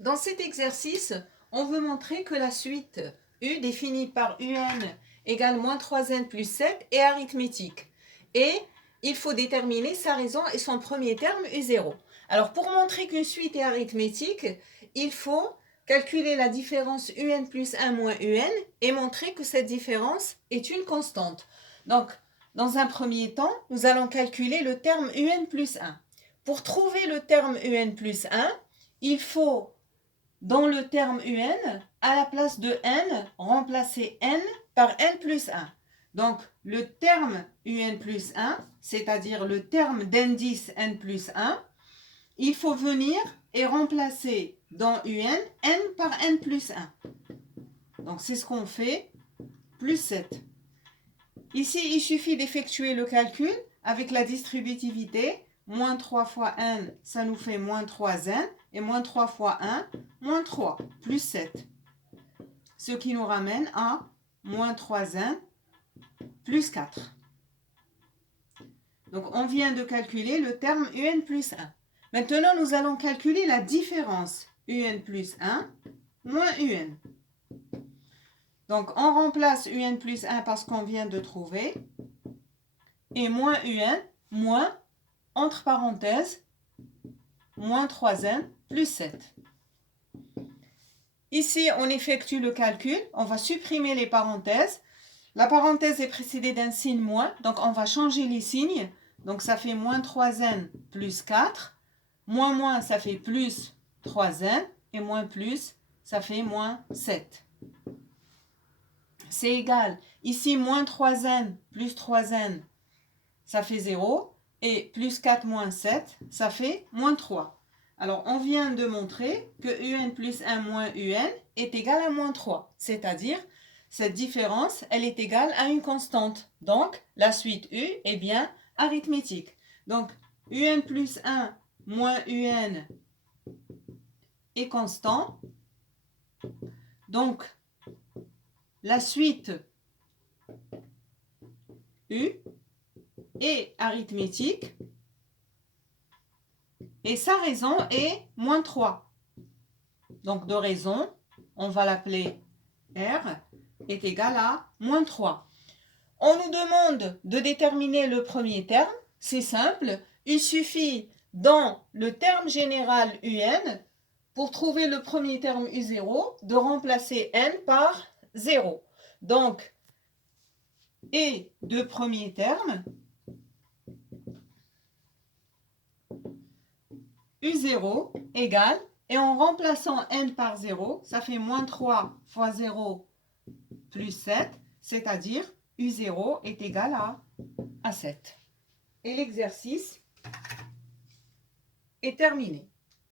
Dans cet exercice, on veut montrer que la suite U définie par UN égale moins 3N plus 7 est arithmétique. Et il faut déterminer sa raison et son premier terme U0. Alors pour montrer qu'une suite est arithmétique, il faut calculer la différence UN plus 1 moins UN et montrer que cette différence est une constante. Donc, dans un premier temps, nous allons calculer le terme UN plus 1. Pour trouver le terme UN plus 1, il faut, dans le terme UN, à la place de n, remplacer n par n plus 1. Donc, le terme UN plus 1, c'est-à-dire le terme d'indice n plus 1, il faut venir et remplacer dans UN n par n plus 1. Donc, c'est ce qu'on fait, plus 7. Ici, il suffit d'effectuer le calcul avec la distributivité. Moins 3 fois n, ça nous fait moins 3n. Et moins 3 fois 1, moins 3, plus 7. Ce qui nous ramène à moins 3n plus 4. Donc, on vient de calculer le terme UN plus 1. Maintenant, nous allons calculer la différence UN plus 1 moins UN. Donc, on remplace UN plus 1 par ce qu'on vient de trouver. Et moins UN, moins, entre parenthèses, moins 3n plus 7. Ici, on effectue le calcul. On va supprimer les parenthèses. La parenthèse est précédée d'un signe moins. Donc, on va changer les signes. Donc, ça fait moins 3n plus 4. Moins moins, ça fait plus 3n. Et moins plus, ça fait moins 7. C'est égal. Ici, moins 3n plus 3n, ça fait 0. Et plus 4 moins 7, ça fait moins 3. Alors, on vient de montrer que UN plus 1 moins UN est égal à moins 3. C'est-à-dire, cette différence, elle est égale à une constante. Donc, la suite U est bien arithmétique. Donc, UN plus 1 moins UN est constant. Donc, la suite U est arithmétique. Et sa raison est moins 3. Donc, de raison, on va l'appeler R, est égal à moins 3. On nous demande de déterminer le premier terme. C'est simple. Il suffit, dans le terme général UN, pour trouver le premier terme U0, de remplacer n par 0. Donc, et de premier terme, U0 égale, et en remplaçant n par 0, ça fait moins 3 fois 0 plus 7, c'est-à-dire U0 est égal à 7. Et l'exercice est terminé.